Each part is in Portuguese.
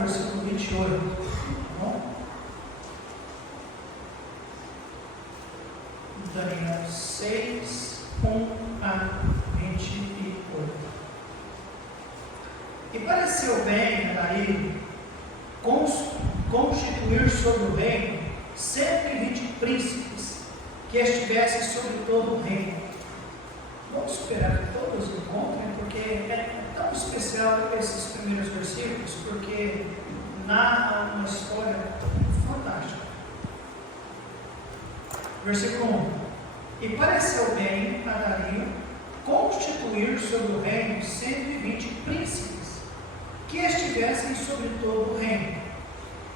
no versículo 28. Tá bom? Daniel 6, 1 a 28. E pareceu bem a Dario constituir sobre o reino 120 príncipes que estivessem sobre todo o reino. Vamos esperar que todos encontrem, porque é tão especial esses primeiros versículos, porque narra uma história fantástica. Versículo 1. E pareceu bem a Dario constituir sobre o reino 120 príncipes que estivessem sobre todo o reino,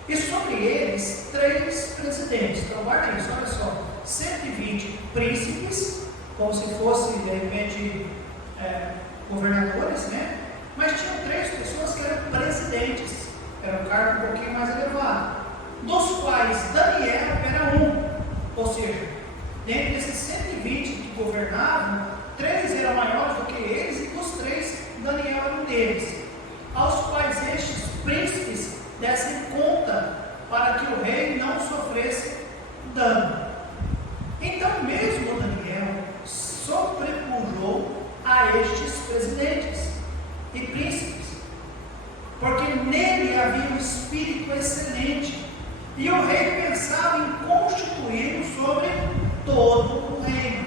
e sobre eles 3 presidentes. Então guarda isso, olha só, 120 príncipes, como se fossem de repente governadores, né? Mas tinham 3 pessoas que eram presidentes, era um cargo um pouquinho mais elevado, dos quais Daniel era um. Ou seja, dentre esses 120 que governavam, 3 eram maiores do que eles, e dos 3, Daniel era um deles, aos quais estes príncipes dessem conta para que o rei não sofresse dano. Então mesmo Daniel sobrepujou a estes presidentes e príncipes, porque nele havia um espírito excelente, e o rei pensava em constituí-lo sobre todo o reino.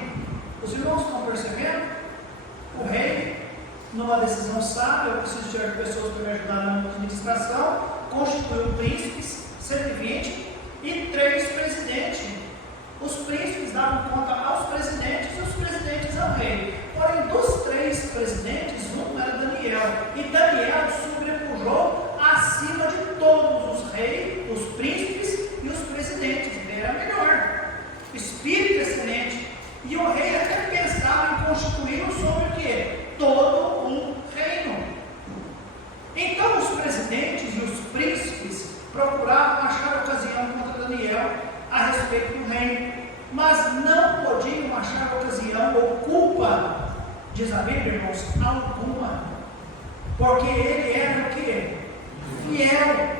Os irmãos estão percebendo? O rei, numa decisão sábia, eu preciso de pessoas para me ajudar na administração, constituiu príncipes, 120, e 3 presidentes. Os príncipes davam conta aos presidentes e os presidentes ao rei. Porém, dos 3 presidentes, um era Daniel, e Daniel sobrepujou acima de todos os reis, os príncipes e os presidentes. Ele era melhor, espírito excelente, e o rei até pensava em constituí-lo sobre o quê? Todo um reino. Então os presidentes e os príncipes procuravam achar ocasião contra Daniel a respeito do reino, mas não podiam achar ocasião ou culpa, diz a Bíblia, irmãos, alguma, porque ele era o quê? Fiel,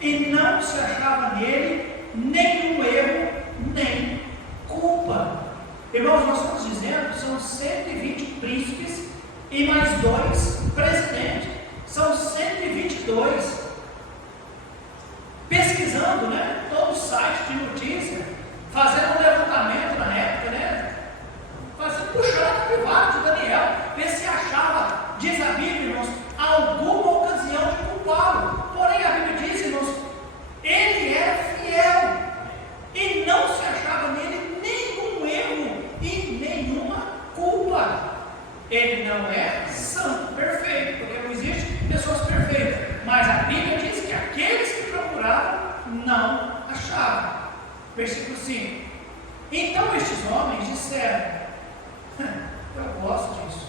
e não se achava nele nenhum erro, nem culpa. Irmãos, nós estamos dizendo que são 120 príncipes e mais 2 presidentes, são 122. Pesquisando, né, todo o site de notícia, fazendo um levantamento na época, né, puxando o privado de Daniel, ver se achava, diz a Bíblia, irmãos, alguma ocasião de culpá-lo. Porém a Bíblia diz, irmãos, ele era fiel e não se achava nele nenhum erro e nenhuma culpa. Ele não é santo, perfeito, porque não existe pessoas perfeitas, mas a Bíblia diz que aqueles que procuravam não achavam. Versículo 5. Então estes homens disseram: eu gosto disso,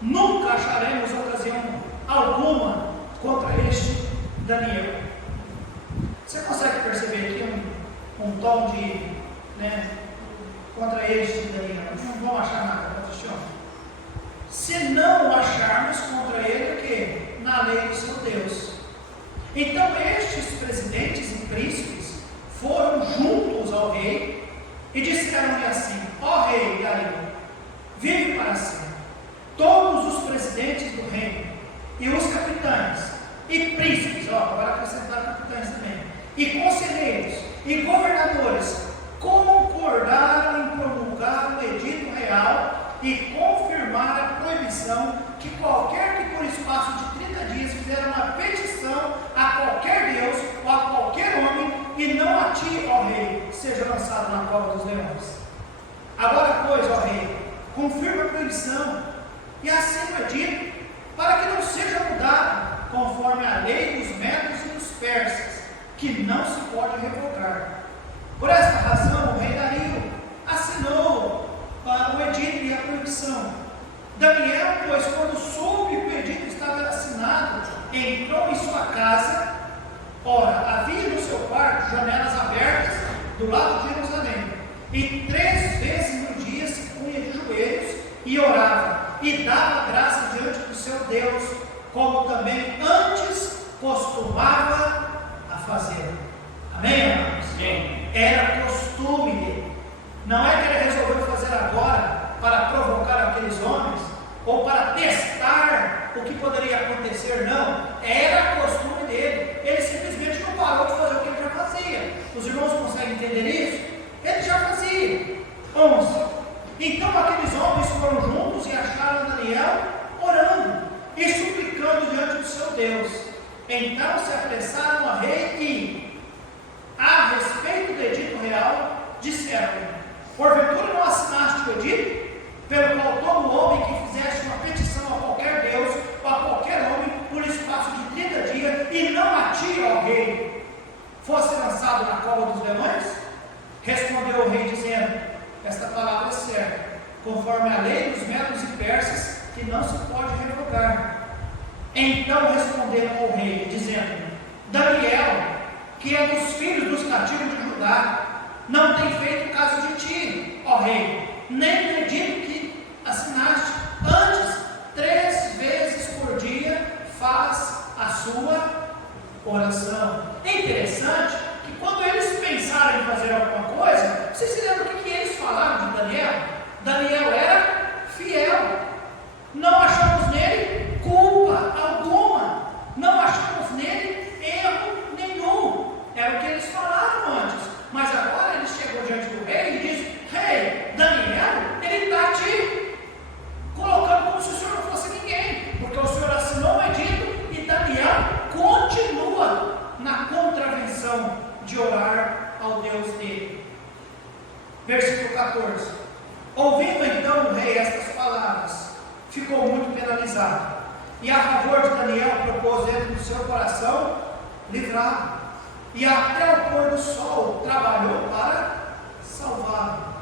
nunca acharemos ocasião alguma contra este Daniel. Você consegue perceber aqui um tom de, né, contra este Daniel? Não vão achar nada contra este homem. Se não acharmos contra ele o quê? Na lei do seu Deus. Então estes presidentes e príncipes foram juntos ao rei e disseram-lhe assim: ó rei Dario, vive para sempre. Todos os presidentes do reino e os capitães e príncipes, agora acrescentaram capitães também, e conselheiros e governadores concordaram em promulgar o edito real e confirmar a proibição que qualquer que por espaço de 30 dias fizer uma petição a qualquer Deus ou a qualquer homem e não a ti, ó rei, seja lançado na cova dos leões. Agora, pois, ó rei, confirma a proibição e assim o edito, para que não seja mudado conforme a lei dos medos e dos persas, que não se pode revogar. Por esta razão, o rei Dario assinou o edito e a proibição. Daniel, pois, quando soube que o edito estava assinado, entrou em sua casa. Ora, havia no seu quarto janelas abertas do lado de Jerusalém, e 3 vezes no dia se punha de joelhos e orava, e dava graça diante do seu Deus, como também antes costumava fazer. Amém, amados? Amém. Era costume dele. Não é que ele resolveu fazer agora para provocar aqueles homens ou para testar o que poderia acontecer, não. Era costume dele. Ele simplesmente não parou de fazer o que ele já fazia. Os irmãos conseguem entender isso? Ele já fazia. 11. Então aqueles homens foram juntos e acharam Daniel orando e suplicando diante do seu Deus. Então se apressaram ao rei e, a respeito do edito real, disseram-lhe: porventura não assinaste o edito, pelo qual todo homem que fizesse uma petição a qualquer Deus ou a qualquer homem por espaço de 30 dias e não a ti, ó rei, fosse lançado na cova dos leões? Respondeu o rei dizendo: esta palavra é certa, conforme a lei dos medos e persas, que não se pode revogar. Então responderam ao rei, dizendo: Daniel, que é dos filhos dos cativos de Judá, não tem feito caso de ti, ó rei, nem do edito que assinaste. Antes, 3 vezes por dia faz a sua oração. É interessante que quando eles pensaram em fazer alguma coisa, vocês se lembram o que eles falaram de Daniel? Daniel era fiel. Não achamos nele culpa alguma. Não achamos nele erro nenhum. Era o que eles falaram antes. Mas agora ele chegou diante do rei e diz: rei, Daniel, ele está te colocando como se o senhor não fosse ninguém, porque o senhor assinou um edito e Daniel continua na contravenção de orar ao Deus dele. Versículo 14. Ouvindo então o rei estas palavras, ficou muito penalizado, e a favor de Daniel propôs dentro do seu coração livrá-lo, e até o pôr do sol trabalhou para salvá-lo.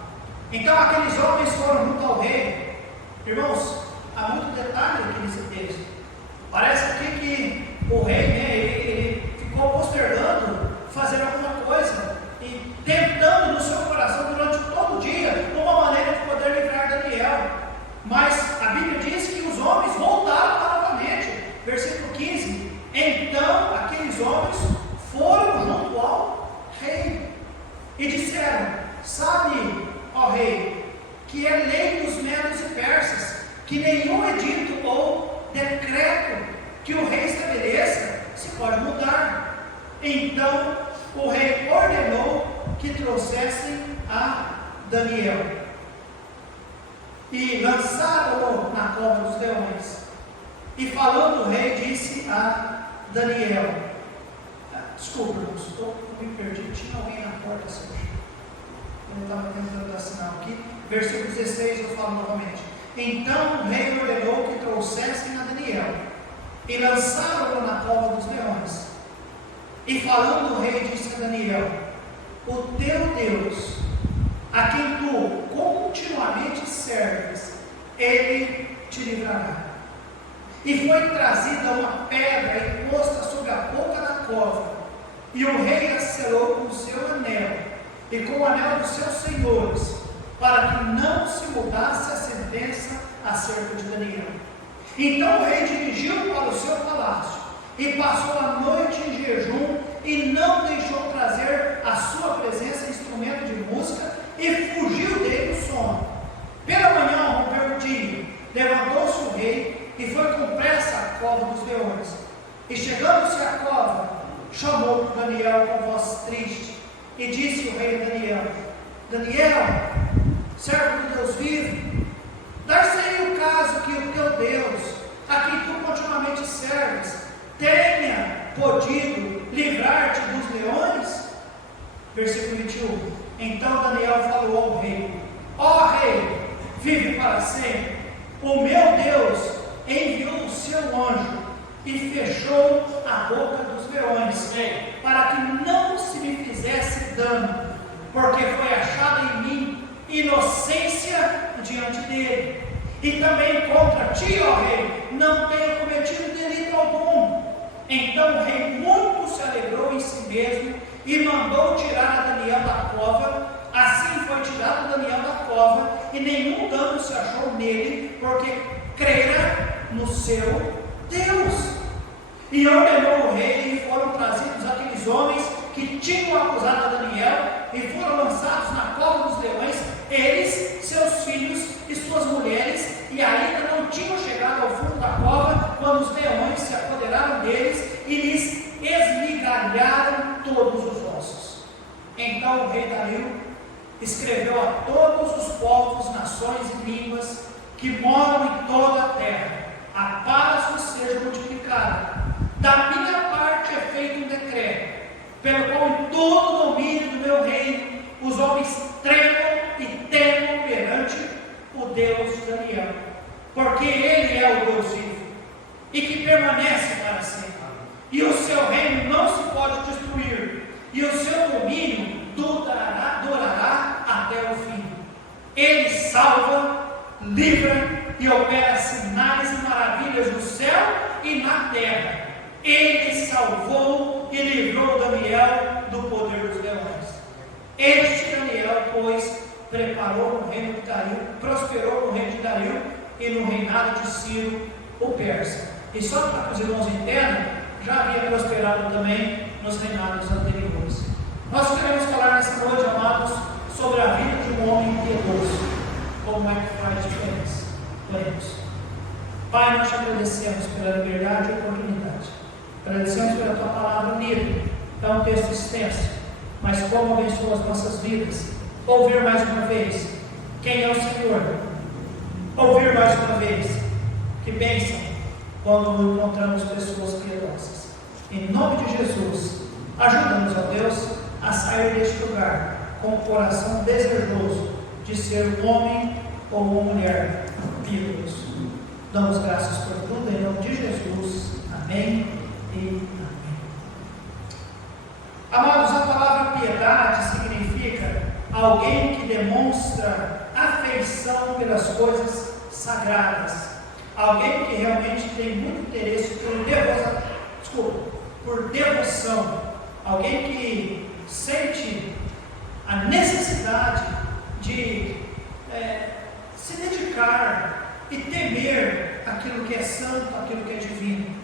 Então aqueles homens foram junto ao rei. Irmãos, há muito detalhe aqui nesse texto. Parece aqui que o rei, ele ficou postergando fazer alguma coisa e tentando no seu coração durante todo o dia uma maneira de poder livrar Daniel. Mas a Bíblia diz que os homens voltaram novamente. Versículo 15. Então aqueles homens foram junto ao rei e disseram: sabe, ó rei, que é lei dos medos e persas, que nenhum edito ou decreto que o rei estabeleça se pode mudar. Então o rei ordenou que trouxessem a Daniel e lançaram-o na cova dos leões. E falando o rei, disse a Daniel: desculpa, irmãos, eu me perdi, tinha alguém na porta, Senhor. Eu estava tentando dar sinal aqui. Versículo 16, eu falo novamente. Então o rei ordenou que trouxessem a Daniel e lançaram-o na cova dos leões. E falando o rei, disse a Daniel: o teu Deus, a quem tu continuamente serves, ele te livrará. E foi trazida uma pedra e posta sobre a boca da cova, e o rei a selou com o seu anel e com o anel dos seus senhores, para que não se mudasse a sentença acerca de Daniel. Então o rei dirigiu para o seu palácio e passou a noite em jejum e não deixou trazer à sua presença instrumento de música e fugiu dele o sono. Pela manhã, ao romper o dia, levantou-se o rei e foi com pressa à cova dos leões. E chegando-se à cova, chamou Daniel com voz triste e disse o rei a Daniel: Daniel, servo de Deus vivo, dar-se-ei o caso que o teu Deus, a quem tu continuamente serves, tenha podido livrar-te dos leões? Versículo 21. Então Daniel falou ao rei: ó rei, vive para sempre. O meu Deus enviou o seu anjo e fechou a boca dos leões, para que não se me fizesse dano, porque foi achada em mim inocência diante dele. E também contra ti, ó rei, não tenho cometido delito algum. Então o rei muito se alegrou em si mesmo e mandou tirar a Daniel da cova. Assim foi tirado Daniel da cova, e nenhum dano se achou nele, porque crera no seu Deus. E ordenou o rei, e foram trazidos aqueles homens que tinham acusado Daniel e foram lançados na cova dos leões, eles, seus filhos e suas mulheres, e ainda não tinham chegado ao fundo da cova, quando os leões se apoderaram deles e lhes esmigalharam todos os ossos. Então o rei Dario escreveu a todos os povos, nações e línguas que moram em toda a terra: a paz vos seja multiplicada. Da minha parte é feito um decreto, pelo qual em todo o domínio do meu reino os homens tremam e temam perante o Deus de Daniel, porque ele é o Deus vivo e que permanece para sempre, e o seu reino não se pode destruir, e o seu domínio durará até o fim. Ele salva, livra e opera sinais e maravilhas no céu e na terra. Ele salvou e livrou Daniel do poder dos leões. Este Daniel, pois, preparou no reino de Dario, prosperou no reino de Dario e no reinado de Ciro, o persa. E só para que os irmãos entendam, já havia prosperado também nos reinados anteriores. Nós queremos falar nessa noite, amados, sobre a vida de um homem piedoso. Como é que faz diferença? Oremos. Pai, nós te agradecemos pela liberdade e oportunidade. Agradecemos pela tua palavra livre. É um texto extenso, mas como abençoa as nossas vidas. Ouvir mais uma vez quem é o Senhor. Ouvir mais uma vez que bênção quando encontramos pessoas piedosas. Em nome de Jesus, ajuda-nos, ó Deus, a sair deste lugar com o coração desejoso de ser um homem ou uma mulher piedoso. Damos graças por tudo em nome de Jesus. Amém e amém. Amados, a palavra piedade significa alguém que demonstra afeição pelas coisas sagradas, alguém que realmente tem muito interesse por devoção, alguém que sente a necessidade de se dedicar e temer aquilo que é santo, aquilo que é divino.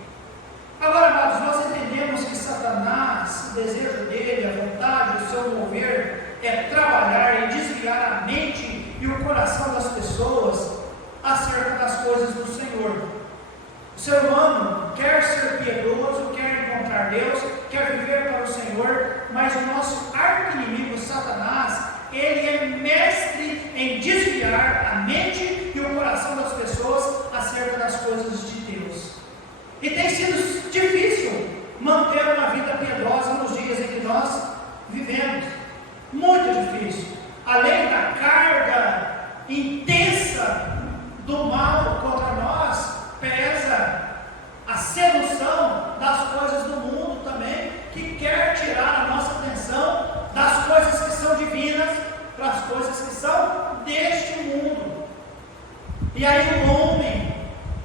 Agora, amados, nós entendemos que Satanás, o desejo dele, a vontade, o seu mover é trabalhar e desviar a mente e o coração das pessoas acerca das coisas do Senhor. O ser humano quer ser piedoso, quer encontrar Deus, quer viver para o Senhor, mas o nosso arqui-inimigo, Satanás, ele é mestre em desviar a mente e o coração das pessoas acerca das coisas de Deus. E tem sido difícil manter uma vida piedosa nos dias em que nós vivemos. Muito difícil. Além da carga intensa do mal contra nós, pesa a sedução das coisas do mundo também, que quer tirar a nossa atenção das coisas que são divinas para as coisas que são deste mundo. E aí o homem,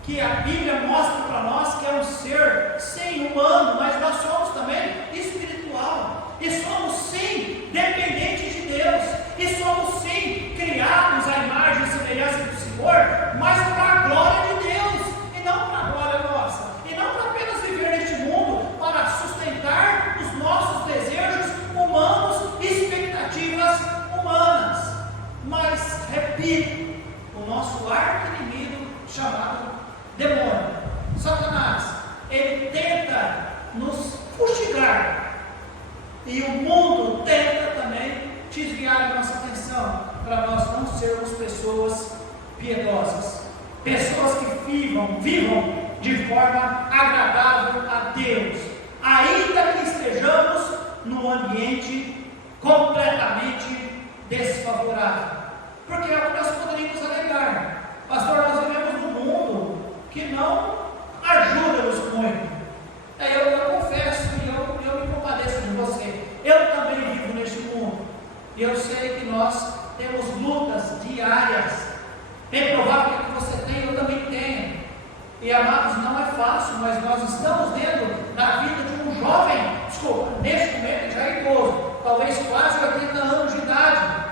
que a Bíblia mostra para nós que é um ser, sim, humano, mas nós somos também espiritual, e somos sim dependentes de Deus, e somos sim criados à imagem e semelhança do Senhor, mas para a glória de Deus, e não para a glória nossa, e não para apenas viver neste mundo para sustentar os nossos desejos humanos e expectativas humanas, mas, repito, o nosso arqui-inimigo chamado demônio, Satanás, ele tenta nos fustigar, e o mundo tenta também desviar a nossa atenção para nós não sermos pessoas piedosas, pessoas que vivam de forma agradável a Deus, ainda que estejamos num ambiente completamente desfavorável. Porque é o que nós poderíamos alegar: pastor, nós vivemos num mundo que não ajuda-nos muito. Eu confesso e eu me compadeço de você. Eu também vivo neste mundo, e eu sei que nós temos lutas diárias. É provável que você tenha, eu também tenho. E, amados, não é fácil, mas nós estamos dentro da vida de um jovem, neste momento já é idoso, talvez quase 80 anos de idade.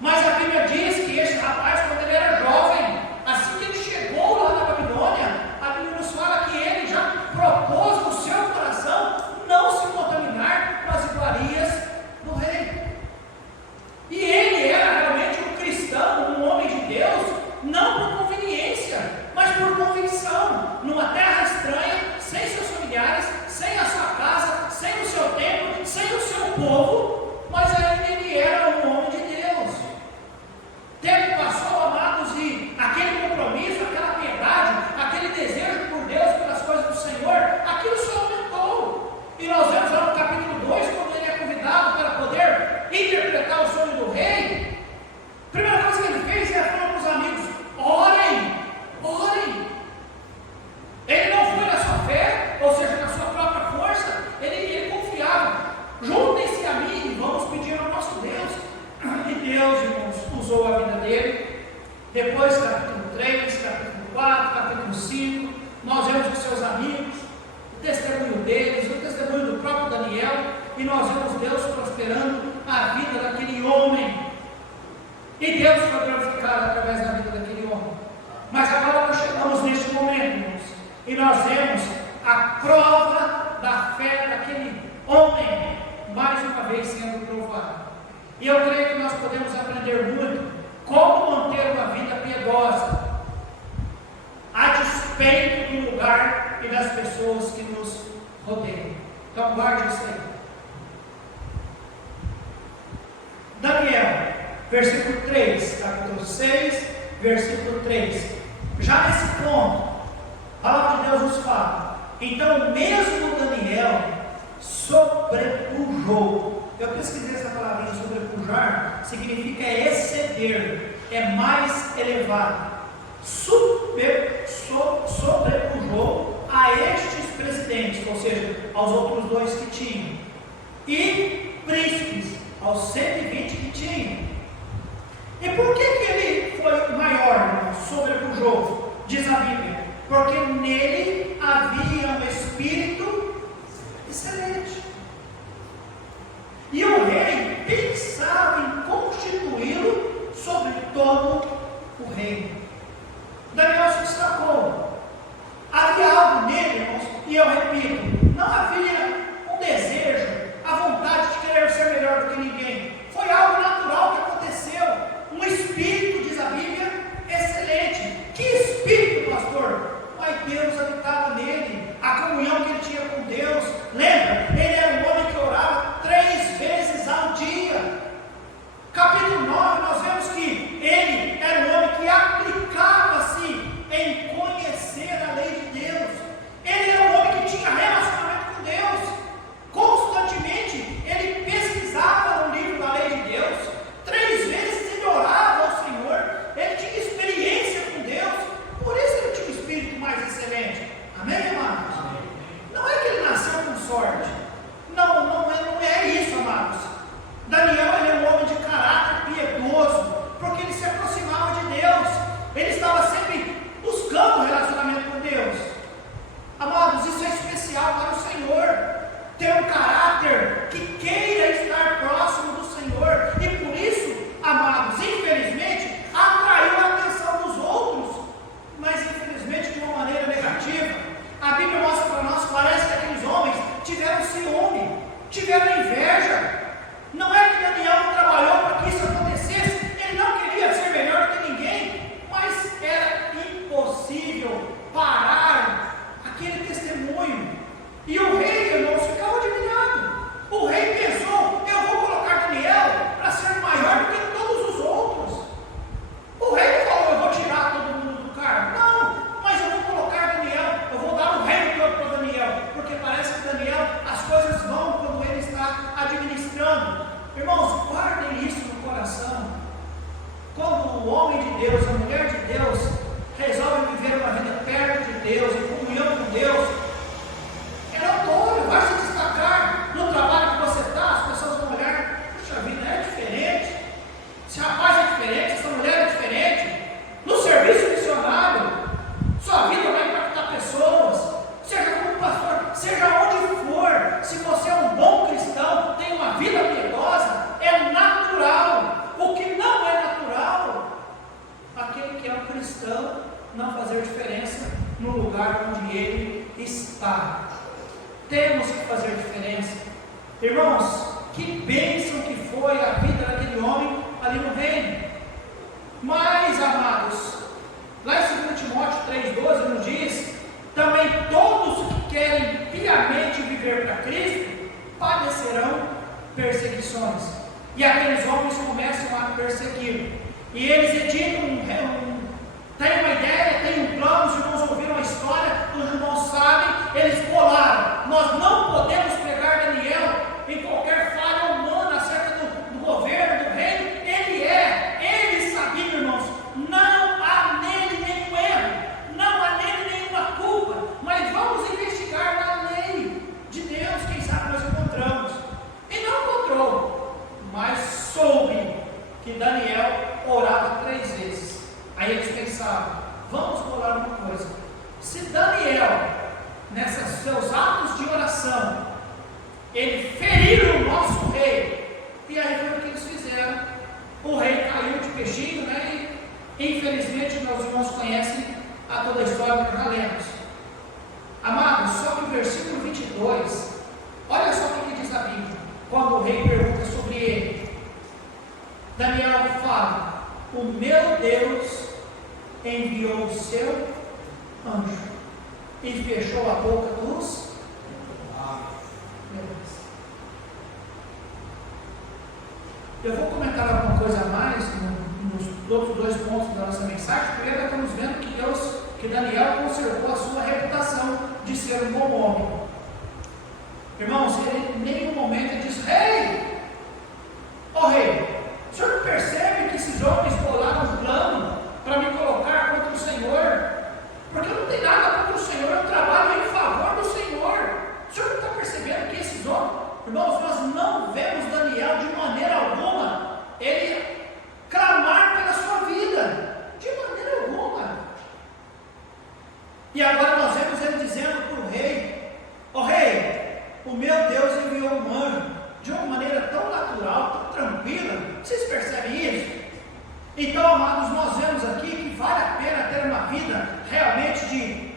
Mas a Bíblia diz que esse rapaz, quando ele era jovem, assim que ele chegou lá na Babilônia, a Bíblia nos fala que ele já propôs no seu coração não Deus, irmãos, usou a vida dele. Depois, capítulo 3, capítulo 4, capítulo 5, nós vemos os seus amigos, o testemunho deles, o testemunho do próprio Daniel, e nós vemos Deus prosperando a vida daquele homem. E Deus foi glorificado através da vida daquele homem. Mas agora nós chegamos neste momento, irmãos, e nós vemos a prova da fé daquele homem, mais uma vez sendo provada. E eu creio que nós podemos aprender muito como manter uma vida piedosa, a despeito do lugar e das pessoas que nos rodeiam. Então guarde isso aí. Daniel, versículo 3, capítulo 6, versículo 3. Já nesse ponto, a palavra de Deus nos fala: então mesmo Daniel sobrepujou. Eu pesquisei essa palavrinha, sobrepujar, significa exceder, é mais elevado. Sobrepujou a estes presidentes, ou seja, aos outros dois que tinham, e príncipes, aos 120 que tinham. E por que ele foi maior, sobrepujou? Diz a Bíblia: porque nele havia um espírito excelente. E o rei pensava em constituí-lo sobre todo o reino. Daniel se destacou. Havia algo nele, irmãos, e eu repito, não havia um desejo, a vontade de querer ser melhor do que ninguém. Foi algo natural que aconteceu. Um espírito, diz a Bíblia, excelente. Que espírito, pastor? Pai, Deus habitava nele, a comunhão que ele tinha com Deus. Lembra? Ele era um homem que orava 3 vezes ao dia. Capítulo 9, nós vemos que ele era um homem que aplicava-se em conhecer a lei de Deus. Ele era um homem que tinha relacionamento com Deus. Constantemente, ele pesquisava no livro da lei de Deus. 3 vezes ele orava ao Senhor. Ele tinha experiência com Deus. Por isso ele tinha um espírito mais excelente. Amém, amados? Não é que ele nasceu com sorte. Não é isso, amados. Daniel, ele é um homem de caráter piedoso, porque ele se aproximava de Deus. Ele estava sempre buscando relacionamento com Deus. Amados, isso é especial para o Senhor. Ter um caráter que queira estar próximo do Senhor. E por isso, amados, infelizmente, atraiu a atenção dos outros, mas infelizmente de uma maneira negativa. A Bíblia mostra para nós, parece que aqueles homens tiveram ciúme, tiveram inveja. Não é que Daniel trabalhou para que isso acontecesse, ele não queria ser melhor do que ninguém, mas era impossível parar aquele testemunho. E o rei, irmãos, ficava admirado. O rei pensou: eu vou colocar Daniel para ser maior do que todos os outros. O rei falou: eu vou tirar todo mundo do cargo. Não, mas eu vou colocar Daniel, eu vou dar o reino todo para Daniel, porque parece que Daniel, as coisas vão quando ele está administrando. Irmãos, guardem isso no coração. Quando o homem de Deus, a mulher de Deus, resolve viver uma vida perto de Deus, em comunhão com Deus, é notório, vai se destacar no trabalho que você está. As pessoas vão olhar: puxa vida, é diferente, esse rapaz é diferente, essa mulher é diferente. No serviço missionário, sua vida vai impactar pessoas, seja como pastor, seja onde for. Se você é um bom cristão, tem uma vida piedosa, é natural. O que não é natural, aquele que é um cristão não fazer diferença no lugar onde ele está. Temos que fazer diferença. Irmãos, que bênção que foi a vida daquele homem ali no reino. Mas, amados, lá em 2 Timóteo 3,12 nos diz: também todos que querem piamente viver para Cristo padecerão perseguições. E aqueles homens começam a perseguir. E eles editam tem uma ideia, tem um plano. Os irmãos ouviram a história, os irmãos sabem, eles bolaram: nós não podemos pegar Daniel em qualquer falha humana acerca do governo, do reino. Eles sabiam, irmãos, não há nele nenhum erro, não há nele nenhuma culpa, mas vamos investigar na lei de Deus, quem sabe nós encontramos. E não encontrou, mas soube que Daniel orava 3 vezes. Aí eles pensavam, vamos bolar uma coisa. Se Daniel, nesses seus atos de oração, ele ferir o nosso rei, e aí foi o que eles fizeram. O rei caiu de peixinho, né? E infelizmente meus irmãos conhecem a toda a história que nós já lemos. Amados, só que o versículo 22, olha só o que diz a Bíblia, quando o rei pergunta sobre ele. Daniel fala, o meu Deus enviou o seu anjo e fechou a boca dos leões. Eu vou comentar alguma coisa a mais nos outros 2 pontos da nossa mensagem. Primeiro, estamos vendo que Daniel conservou a sua reputação de ser um bom homem. Irmãos, ele em nenhum momento diz, rei, ó rei, o senhor percebe que esses homens bolaram um plano para me colocar contra o Senhor? Porque eu não tenho nada contra o Senhor, eu trabalho em favor do Senhor. O senhor não está percebendo que esses homens, irmãos, nós não vemos Daniel de maneira alguma ele clamar pela sua vida, de maneira alguma. E agora nós vemos ele dizendo para o rei, ó rei, o meu Deus enviou um anjo, de uma maneira tão natural, tão tranquila. Vocês percebem isso? Então, amados, nós vemos aqui que vale a pena ter uma vida realmente de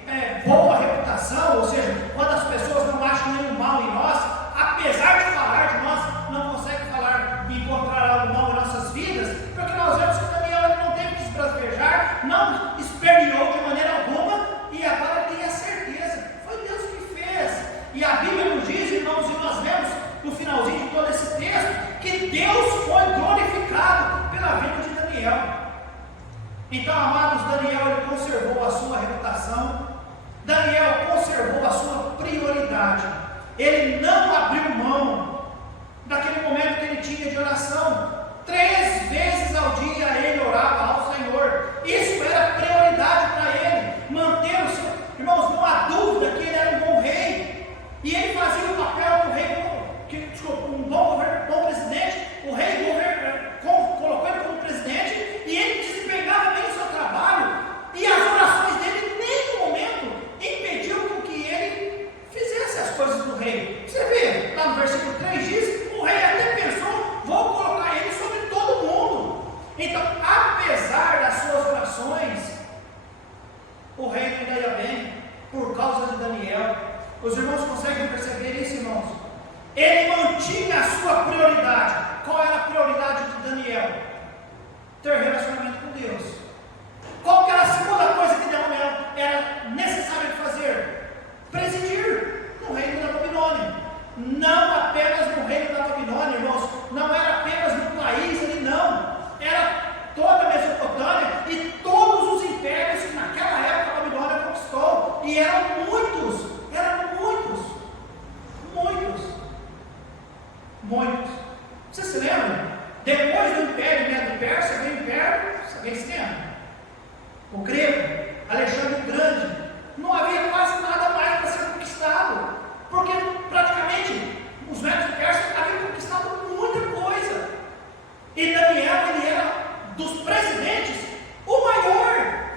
boa reputação, ou seja, quando as pessoas não acham nenhum mal em nós, apesar de falar de nós, não conseguem falar e encontrar algo mal em nossas vidas, porque nós vemos que Daniel ele não teve que se esbravejar, não esperneou de maneira alguma, e agora tem a certeza, foi Deus que fez. E a Bíblia nos diz, irmãos, e nós vemos no finalzinho de todo esse texto, que Deus foi glorificado pela vida de Daniel. Então, amados, Daniel ele conservou a sua reputação, Daniel conservou a sua prioridade, ele não abriu mão daquele momento que ele tinha de oração. 3 vezes ao dia ele orava ao Senhor, isso era prioridade para ele, manter o seu, irmãos, não há dúvida que ele era um bom rei, e ele fazia o papel do rei, um bom presidente. O rei colocou ele como presidente e ele desempenhava bem o seu trabalho, e as orações dele em nenhum momento impediu com que ele fizesse as coisas do rei. Você vê, lá no versículo 3 diz, o rei até pensou, vou colocar ele sobre todo mundo. Então, apesar das suas orações, o rei não ia bem por causa de Daniel. Os irmãos conseguem perceber isso, irmãos? Ele mantinha a sua prioridade. Qual era a prioridade de Daniel? Ter relacionamento com Deus. Qual era a segunda coisa que Daniel era necessário fazer? Presidir no reino da Babilônia. Não apenas no reino da Babilônia, irmãos. Não era apenas no país ali, não. Era toda a Mesopotâmia e todos os impérios que naquela época a Babilônia conquistou. E eram muitos. Você se lembra? Depois do Império Medo-Persa veio o Império, alguém se lembra? O grego, Alexandre o Grande. Não havia quase nada mais para ser conquistado, porque praticamente os Medo-Persas haviam conquistado muita coisa. E Daniel, ele era dos presidentes o maior.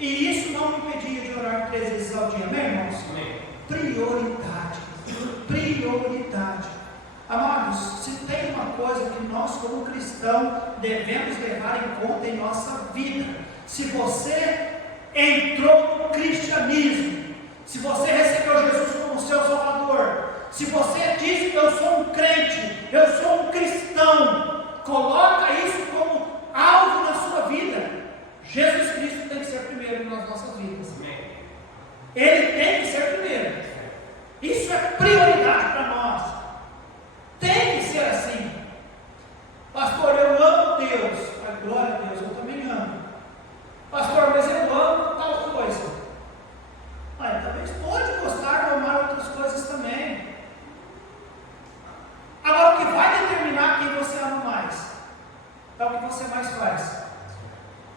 E isso não me impedia de orar 3 vezes ao dia, amém, irmãos? Amém. Prioridade. Amados, se tem uma coisa que nós como cristão devemos levar em conta em nossa vida, se você entrou no cristianismo, se você recebeu Jesus como seu Salvador, se você diz que eu sou um crente, eu sou um cristão, coloca isso como alvo na sua vida. Jesus Cristo tem que ser primeiro nas nossas vidas. Ele tem que ser primeiro. Isso é prioridade para nós. Tem que ser assim. Pastor, eu amo Deus. Glória a Deus, eu também amo. Pastor, mas eu amo tal coisa. Talvez pode gostar de amar outras coisas também. Agora, o que vai determinar quem você ama mais é o que você mais faz.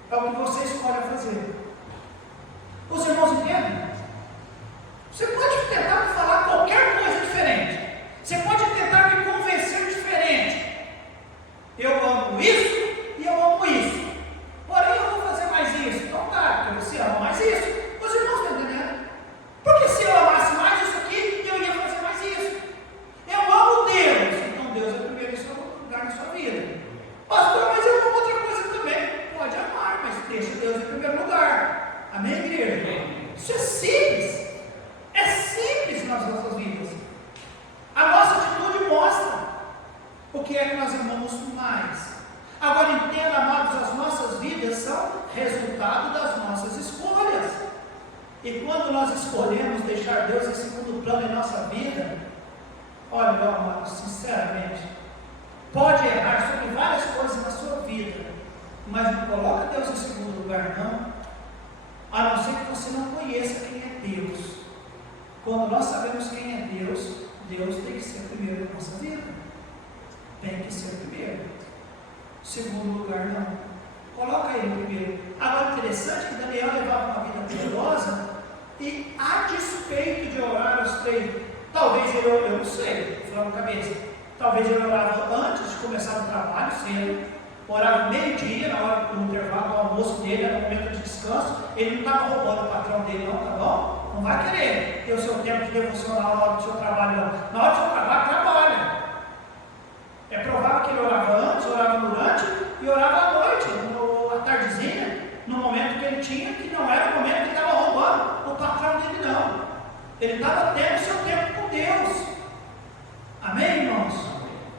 É o que você escolhe fazer. Os irmãos entendem? Você pode tentar me falar qualquer coisa diferente. Você pode tentar me convencer diferente. Eu amo amo isso e eu amo isso. Porém, eu vou fazer mais isso. Então tá, porque você ama mais isso. Os irmãos estão entendendo? Porque se eu amasse mais isso aqui, eu ia fazer mais isso. Eu amo Deus. Então Deus é o primeiro em seu lugar na sua vida. Pastor, mas eu amo outra coisa também. Pode amar, mas deixa Deus em primeiro lugar. Amém, igreja? Isso é simples. É simples nas nossas vidas. A nossa atitude mostra o que é que nós amamos mais. Agora entenda, amados, as nossas vidas são resultado das nossas escolhas. E quando nós escolhemos deixar Deus em segundo plano em nossa vida, olha, meu amado, sinceramente, pode errar sobre várias coisas na sua vida, mas não coloca Deus em segundo lugar, não. A não ser que você não conheça quem é Deus. Quando nós sabemos quem é Deus, Deus tem que ser primeiro na nossa vida. Tem que ser primeiro. Segundo lugar, não. Coloca ele primeiro. Agora, interessante que Daniel levava uma vida piedosa e, a despeito de orar os 3, talvez ele, eu não sei, falando cabeça, talvez ele orava antes de começar o trabalho cedo, orava meio-dia, na hora do intervalo do almoço dele, era o momento de descanso. Ele não estava roubando o patrão dele, não, tá bom? Não vai querer ter o seu tempo de devocional na hora do seu trabalho, não. Na hora do seu trabalho, trabalha. É provável que ele orava antes, orava durante e orava à noite, à tardezinha, no momento que ele tinha, que não era o momento que ele estava roubando o patrão dele, não. Ele estava tendo o seu tempo com Deus. Amém, irmãos?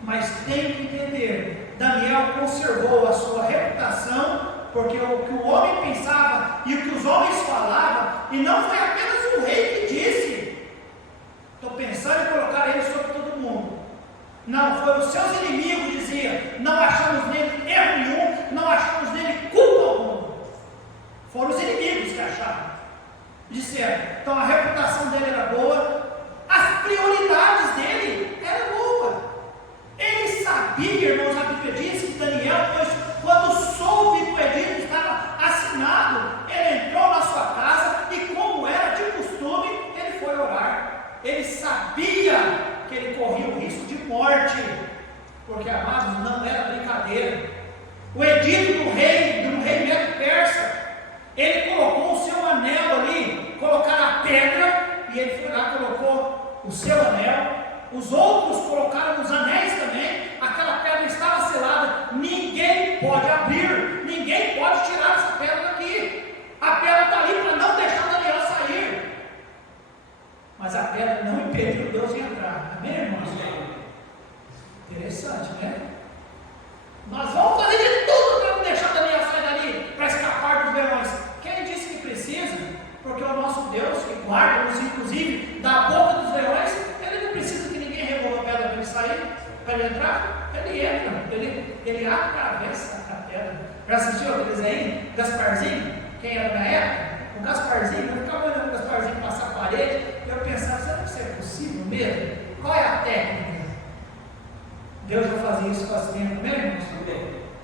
Mas tem que entender, Daniel conservou a sua reputação, porque o que o homem pensava e o que os homens falavam, e não foi apenas o rei que disse, estou pensando em colocar ele sobre todo mundo. Não, foi os seus inimigos que diziam, não achamos nele erro nenhum, não achamos nele culpa alguma. Foram os inimigos que acharam. Disseram, então a reputação dele era boa, as prioridades dele eram boas. Ele sabia, irmãos, a Bíblia diz que Daniel, pois, quando soube que o edito estava assinado, ele entrou na sua casa e, como era de costume, ele foi orar. Ele sabia que ele corria o risco de morte, porque, amados, não era brincadeira. O edito do rei Medo Persa, ele colocou o seu anel ali, colocaram a pedra, e ele foi lá, colocou o seu anel, os outros colocaram os anéis também, aquela pedra estava selada, ninguém pode abrir, ninguém pode tirar essa pedra daqui. A pedra está ali para não deixar Daniel sair. Mas a pedra não impediu Deus de entrar. Amém, irmãos? Interessante, né? Nós vamos fazer de tudo para não deixar Daniel sair dali, para escapar dos leões. Quem disse que precisa? Porque o nosso Deus, que guarda-nos, inclusive, da boca dos leões, ele não precisa que ninguém remova a pedra para ele sair, para ele entrar. Ele entra, ele atravessa a pedra. Já assistiu aquele desenho? Gasparzinho? Quem era na época? O Gasparzinho, eu ficava olhando o Gasparzinho passar a parede, e eu pensava, será que isso é possível mesmo? Qual é a técnica? Deus já fazia isso faz tempo mesmo?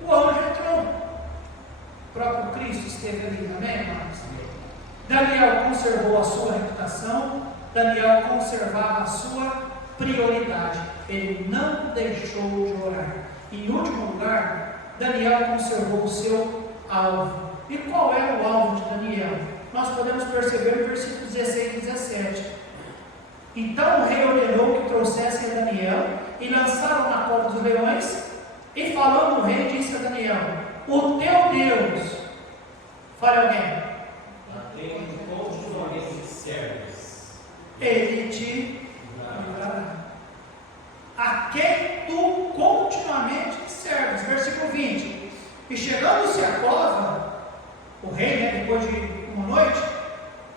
O anjo entrou. O próprio Cristo esteve ali, amém, irmãos? Daniel conservou a sua reputação, Daniel conservava a sua prioridade. Ele não deixou de orar. Em último lugar, Daniel conservou o seu alvo. E qual era o alvo de Daniel? Nós podemos perceber no versículo 16 e 17. Então o rei ordenou que trouxessem a Daniel e lançaram na cova dos leões. E falando o rei, disse a Daniel: o teu Deus, fale alguém, ele te livrará. A quem tu continuamente serves. Versículo 20. E chegando-se à cova, o rei, depois de uma noite,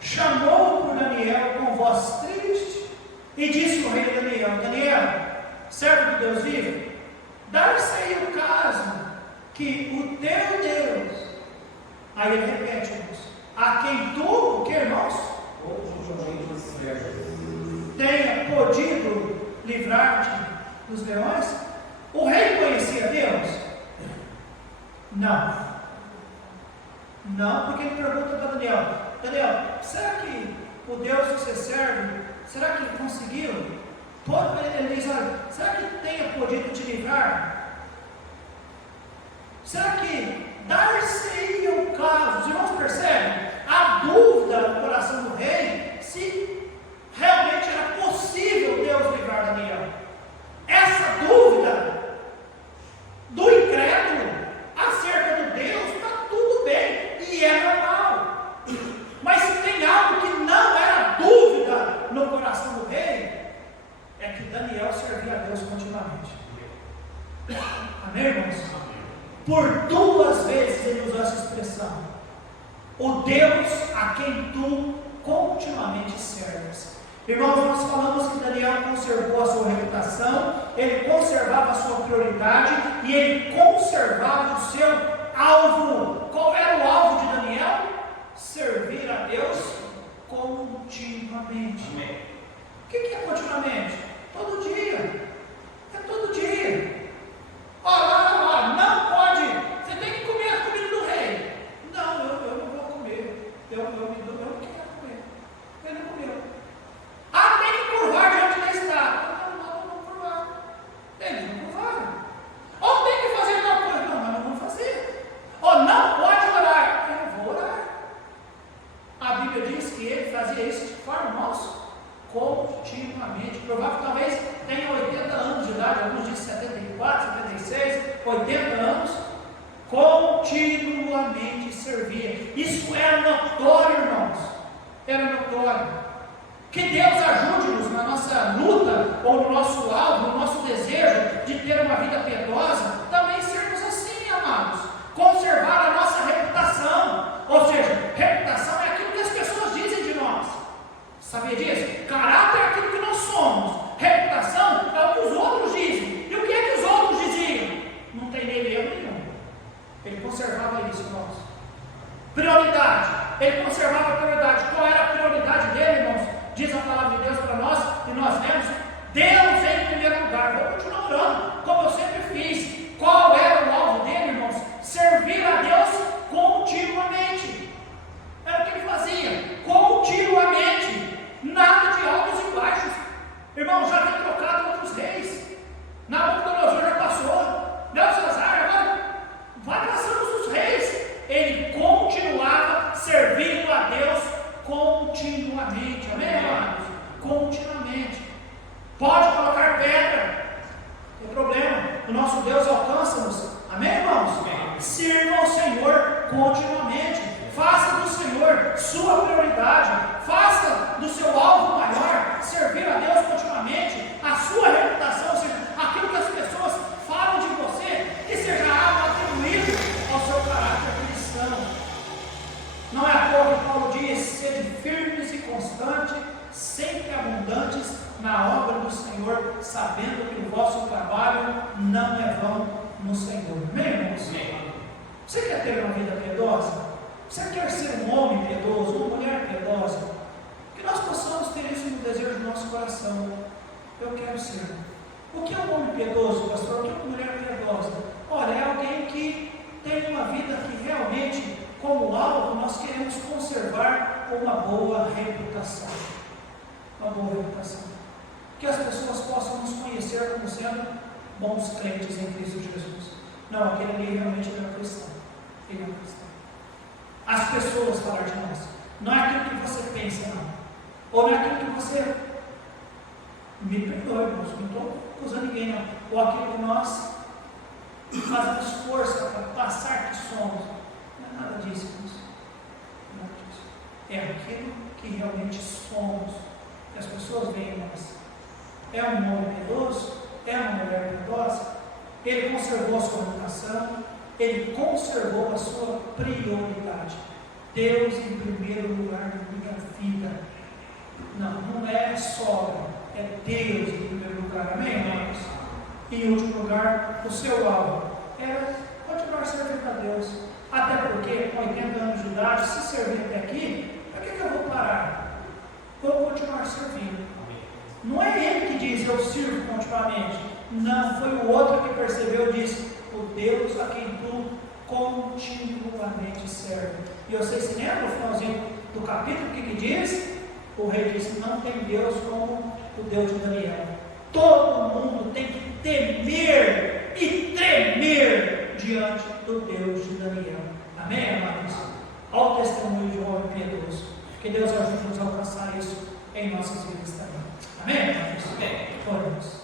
chamou por Daniel com voz triste e disse ao rei Daniel: Daniel, servo de Deus vivo, dá-se aí o caso que o teu Deus, aí ele repete, irmãos, a quem tu, o que, irmãos? Tenha podido livrar-te dos leões. O rei conhecia Deus? Não. Não, porque ele pergunta para Daniel: Daniel, será que o Deus que você serve, será que ele conseguiu? Ele diz: olha, será que tenha podido te livrar? Será que dar-se-ia o caso? Os irmãos percebem? A dúvida no coração do rei se realmente era possível Deus livrar Daniel. Essa dúvida do incrédulo acerca do Deus, está tudo bem e é normal. Mas se tem algo que não era dúvida no coração do rei, é que Daniel servia a Deus continuamente. Amém, irmãos? Por 2 vezes ele usou essa expressão: o Deus a quem tu continuamente serves. Irmãos, nós falamos que Daniel conservou a sua reputação, ele conservava a sua prioridade e ele conservava o seu alvo. Qual era o alvo de Daniel? Servir a Deus continuamente. Amém. O que é continuamente? Todo dia. É todo dia. Ora, não pode. Você tem que comer a comida do rei. Não, eu não vou comer. Eu não quero comer. Ele não comeu. Ah, tem que curvar diante da estátua. Não curvar. Eles não curvaram. Ou tem que fazer tal coisa. Não, mas não vão fazer. Ou não pode orar. Eu vou orar. A Bíblia diz que ele fazia isso de forma, irmãos, continuamente. Provável que talvez tenha 80 anos de idade, alguns dizem 74, 76, 80 anos, continuamente servia. Isso era notório, irmãos. Era notório. Que Deus ajude-nos na nossa luta, ou no nosso alvo, no nosso desejo de ter uma vida piedosa, também sermos assim, amados. Conservar a nossa reputação. Ou seja, reputação é aquilo que as pessoas dizem de nós. Sabia disso? Caráter é aquilo que nós somos. Reputação é o que os outros dizem. E o que é que os outros diziam? Não tem nele erro nenhum. Ele conservava isso, irmãos. Prioridade. Ele conservava a prioridade. Qual era a prioridade dele, irmãos? Diz a palavra de Deus para nós, e nós vemos: Deus em primeiro lugar. Vou continuar orando, como eu sempre fiz. Qual era o alvo dele, irmãos? Servir a Deus continuamente. Era o que ele fazia, continuamente. Nada de altos e baixos. Irmãos, já tem trocado outros reis. Nabucodonosor já passou. Belsazar, agora vai passando os reis. Ele continuava servindo a Deus continuamente. Amém, amados? Continuamente. Pode colocar pedra, não tem problema. O nosso Deus alcança-nos. Amém, irmãos? Sirva ao Senhor continuamente. Faça do Senhor sua prioridade. Faça do seu alvo maior, servir a Deus continuamente, a sua reputação, ou seja, aquilo que as pessoas falam de você, que seja algo atribuído ao seu caráter cristão. Não é à toa que Paulo diz: sede firmes e constantes, sempre abundantes na obra do Senhor, sabendo que o vosso trabalho não é vão no Senhor. Amém, irmãos? Você quer ter uma vida piedosa? Você quer ser um homem piedoso, uma mulher piedosa? Que nós possamos ter isso no desejo do nosso coração. Eu quero ser. O que é um homem piedoso, pastor? O que é uma mulher piedosa? Olha, é alguém que tem uma vida que realmente, como alvo, nós queremos conservar uma boa reputação. Uma boa reputação. Que as pessoas possam nos conhecer como sendo bons crentes em Cristo Jesus. Não, aquele ali realmente não é cristão. Ele é um cristão. As pessoas falar de nós. Não é aquilo que você pensa, não. Ou não é aquilo que você... Me perdoe, irmãos, não estou acusando ninguém, não. Ou aquilo que nós fazemos força para passar que somos. Não é nada disso, irmãos. Nada disso. É aquilo que realmente somos. Que as pessoas veem em nós. É um homem piedoso? É uma mulher piedosa? Ele conservou a sua reputação, ele conservou a sua prioridade. Deus em primeiro lugar na minha vida. Não é sogra, é Deus em primeiro lugar. Amém, irmãos? E em último lugar, o seu alvo é continuar servindo a Deus. Até porque, com 80 anos de idade, se servir até aqui, para que eu vou parar? Vou continuar servindo. Não é ele que diz: eu sirvo continuamente. Não, foi o outro que percebeu e disse: o Deus a quem tu continuamente serve. E vocês se lembram no finalzinho do capítulo, o que diz? O rei disse: não tem Deus como o Deus de Daniel. Todo mundo tem que temer e tremer diante do Deus de Daniel. Amém, amados? Olha o testemunho de um homem piedoso. Que Deus ajude-nos a alcançar isso em nossas vidas também. Amém, amados? Amém. Oremos.